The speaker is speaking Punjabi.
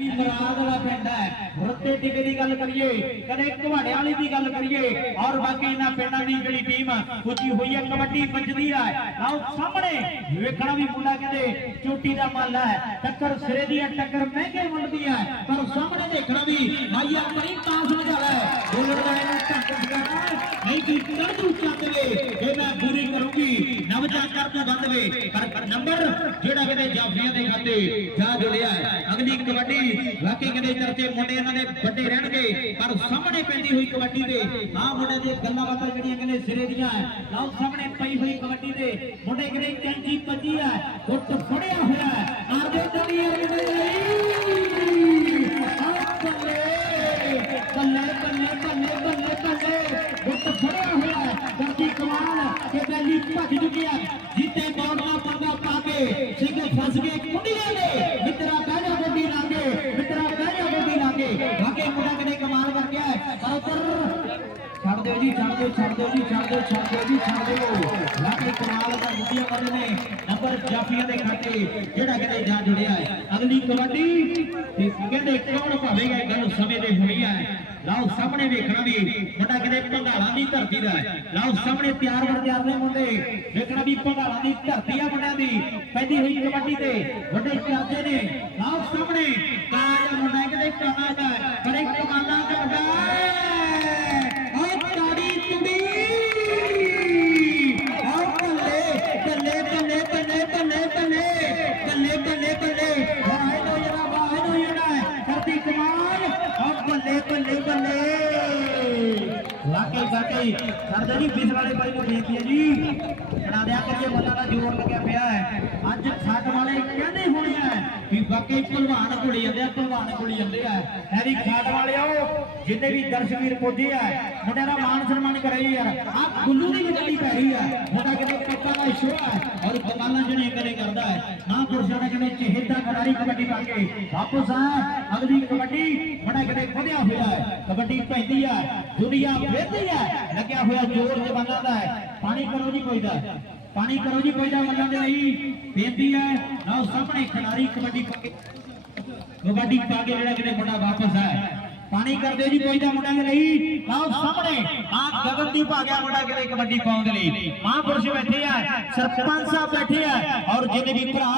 ਵੀ ਮਰਾਦ ਵਾਲਾ ਪਿੰਡ ਹੈ? ਰੱਤੇ ਟਿਕੇ ਦੀ ਗੱਲ ਕਰੀਏ, ਕਦੇ ਘਵਾੜੇ ਵਾਲੀ ਦੀ ਗੱਲ ਕਰੀਏ, ਔਰ ਬਾਕੀ ਇਹਨਾਂ ਪਿੰਡਾਂ ਦੀ ਜਿਹੜੀ ਟੀਮ ਪੁੱਜੀ ਹੋਈ ਹੈ, ਕਬੱਡੀ ਵੱਜਦੀ ਹੈ। ਆਓ ਸਾਹਮਣੇ ਵੇਖਣਾ ਵੀ ਮੁੰਡਾ ਕਹਿੰਦੇ ਚੋਟੀ ਦਾ ਮੱਲ ਹੈ। ਟੱਕਰ ਸਿਰੇ ਦੀ ਹੈ, ਟੱਕਰ ਮਹਿੰਗੇ ਮੁੱਲ ਹੈ। ਪਰ ਸਾਹਮਣੇ ਦੇਖਣਾ ਵੀ ਭਾਈ ਆਪਣੀ ਤਾਸ ਲਗਾਲਾ ਹੈ। ਬੋਲਣ ਵਾਲੇ ਨੂੰ ਢੰਗ ਸਿਖਾਣਾ ਨਹੀਂ, ਕਿ ਕਰਦੂ ਚੱਕਵੇ ਇਹ ਕਰ ਪਰ ਨੰਬਰ ਜਿਹੜਾ ਕਿਤੇ ਜਾਫੀਆਂ ਦੇ ਖਾਤੇ ਜਾ ਜੁੜਿਆ ਹੈ। ਅਗਲੀ ਕਬੱਡੀ ਵਾਕਈ ਕਿਤੇ ਚਰਚੇ ਮੁੰਡੇ ਇਹਨਾਂ ਦੇ ਵੱਡੇ ਰਹਿਣਗੇ। ਪਰ ਸਾਹਮਣੇ ਪੈਂਦੀ ਹੋਈ ਕਬੱਡੀ ਦੇ ਆਹ ਮੁੰਡੇ ਦੀਆਂ ਗੱਲਾਂ ਬਾਤਾਂ ਜਿਹੜੀਆਂ ਕਹਿੰਦੇ ਸਿਰੇ ਦੀਆਂ ਲਓ ਸਾਹਮਣੇ ਪਈ ਹੋਈ ਕਬੱਡੀ ਦੇ ਮੁੰਡੇ ਕਿਤੇ ਕੈਂਚੀ ਪੱਜੀ ਹੈ। ਗੁੱਟ ਫੜਿਆ ਹੋਇਆ ਹੈ। ਆਰਦੇ ਚੜੀ ਹੈ ਬੱਲੇ ਬੱਲੇ ਬੱਲੇ ਬੱਲੇ ਬੱਲੇ ਗੁੱਟ ਫੜਿਆ ਹੋਇਆ ਹੈ ਕਰਦੀ ਕਮਾਲ ਕਿ ਬੈਲੀ ਭੱਜ ਚੁੱਕੀ ਹੈ ਜਿੱਤੇ ਬੋਲਣਾ ਪੰਗਾ ਪਾ ਕੇ ਸਿੰਘ ਫਸ ਗਏ ਕੁੰਡੀਆਂ ਦੇ ਮਿੱਤਰਾ ਬਹਿ ਜਾ ਗੋਡੀ ਲਾਗੇ ਮਿੱਤਰਾ ਬਹਿ ਜਾ ਗੋਡੀ ਲਾਗੇ ਵਾਕੇ ਮੁੰਡਾ ਕਦੇ ਕਮਾਲ ਕਰ ਗਿਆ ਹੈ ਪਰ ਉੱਪਰ ਛੱਡ ਦਿਓ ਜੀ ਛੱਡ ਦਿਓ ਛੱਡ ਦਿਓ ਜੀ ਛੱਡ ਦਿਓ ਛੱਡ ਦਿਓ ਜੀ ਛੱਡ ਦਿਓ। ਲਾਗੇ ਕਮਾਲ ਦਾ ਮੁੱਢੀਆਂ ਵਾਲੇ ਨੇ ਨੰਬਰ ਜਾਫੀਆਂ ਦੇ ਖਾਤੇ ਜਿਹੜਾ ਕਿਤੇ ਜਾ ਜੁੜਿਆ ਹੈ। ਅਗਲੀ ਕਬੱਡੀ ਤੇ ਕਹਿੰਦੇ ਕੌਣ ਭਾਵੇਗਾ ਇਹ ਗੱਲ ਸਮੇਂ ਦੇ ਹੋਣੀ ਹੈ। ਲਓ ਸਾਹਮਣੇ ਵੇਖਣਾ ਵੀ ਮੁੰਡਾ ਕਿਤੇ ਭੰਗਾਲਾਂ ਦੀ ਧਰਤੀ ਦਾ ਹੈ। ਲਓ ਸਾਹਮਣੇ ਤਿਆਰ ਬਣ ਤਿਆਰ ਨੇ ਮੁੰਡੇ। ਵੇਖਣਾ ਵੀ ਭੰਗਾਲਾਂ ਦੀ ਧਰਤੀ ਆ ਮੁੰਡਿਆਂ ਦੀ ਪੈਂਦੀ ਹੋਈ ਕਬੱਡੀ ਤੇ। ਵੱਡੇ ਚਰਚੇ ਨੇ। ਲਓ ਸਾਹਮਣੇ ਕਾਲਾ ਮੁੰਡਾ ਕਿਤੇ ਕਾਲਾ ਦਾ ਹੈ, ਵਾਕਈ ਵਾਕਈ ਸਰਦਾਰ ਜੀ ਬਿਸ ਵਾਲੇ ਭਾਈ ਨੂੰ ਬੇਨਤੀ ਹੈ ਜੀ। ਬਣਾ ਦਿਆ ਕਰੀਏ, ਮੱਲਾ ਦਾ ਜੋਰ ਲੱਗਿਆ ਪਿਆ ਹੈ। ਅੱਜ ਛੱਡ ਵਾਲੇ ਕਹਿੰਦੇ ਹੋਣੇ ਆ ਵੀ ਵਾਕਈ ਭਲਵਾਨ ਕੋਲੀ ਜਾਂਦੇ ਆ, ਭਲਵਾਨ ਕੋਲੀ ਜਾਂਦੇ ਆ। ਹੈਰੀ ਖਾਟ ਵਾਲਿਓ ਜਿੰਨੇ ਵੀ ਦਰਸ਼ਕ ਪੁੱਜੇ ਆ, ਮੁੰਡਿਆਂ ਦਾ ਮਾਨ ਸਨਮਾਨ ਕਰੇ ਯਾਰ। ਆ ਗੁੱਲੂ ਦੀ ਗੱਡੀ ਪੈ ਰਹੀ ਆ। ਮੁੰਡਾ ਕਿਤੇ ਪੱਕਾ ਦਾ ਸ਼ੋਅ ਹੈ ਔਰ ਕਮਾਲਾਂ ਜਿਹੜੇ ਕਰੇ ਕਰਦਾ ਹੈ। ਨਾ ਪੁਰਸ਼ਾਂ ਦਾ ਕਹਿੰਦੇ ਚਿਹਤਾ ਖਿਡਾਰੀ ਕਬੱਡੀ ਪਾ ਕੇ ਵਾਪਸ ਆ। ਅਗਲੀ ਕਬੱਡੀ ਬੜਾ ਕਿਤੇ ਵਧਿਆ ਹੋਇਆ ਹੈ। ਕਬੱਡੀ ਪੈਂਦੀ ਆ, ਦੁਨੀਆ ਵੇਖਦੀ ਹੈ ਲੱਗਿਆ ਹੋਇਆ ਜ਼ੋਰ ਜਵਾਨਾਂ ਦਾ ਹੈ। ਪਾਣੀ ਕਰੋ ਜੀ ਕੋਈ ਦਾ। ਪਾਣੀ ਕਰੋ ਜੀ ਕੋਈ ਦਾ ਮੱਲਾਂ ਦੇ ਲਈ। ਬੇਨਤੀ ਹੈ, ਲਓ ਸਾਹਮਣੇ ਖਿਡਾਰੀ ਕਬੱਡੀ ਕਬੱਡੀ ਪਾ ਕੇ ਜਿਹੜਾ ਕਿਤੇ ਮੁੰਡਾ ਵਾਪਸ ਹੈ ਪਾਣੀ ਕਰਦੇ ਜੀ ਕੋਈ ਦਾ ਮੁੰਡਾ ਨਹੀਂ ਲਓ ਸਾਹਮਣੇ ਆ ਗਗਨਦੀਪ ਆ ਭਾਗਿਆ ਮੁੰਡਾ ਕਿਤੇ ਕਬੱਡੀ ਪਾਉਣ ਦੇ ਲਈ। ਮਹਾਂਪੁਰਸ਼ ਬੈਠੇ ਆ, ਸਰਪੰਚ ਸਾਹਿਬ ਬੈਠੇ ਆ। ਔਰ ਜਿੰਨੇ ਵੀ ਭਰਾ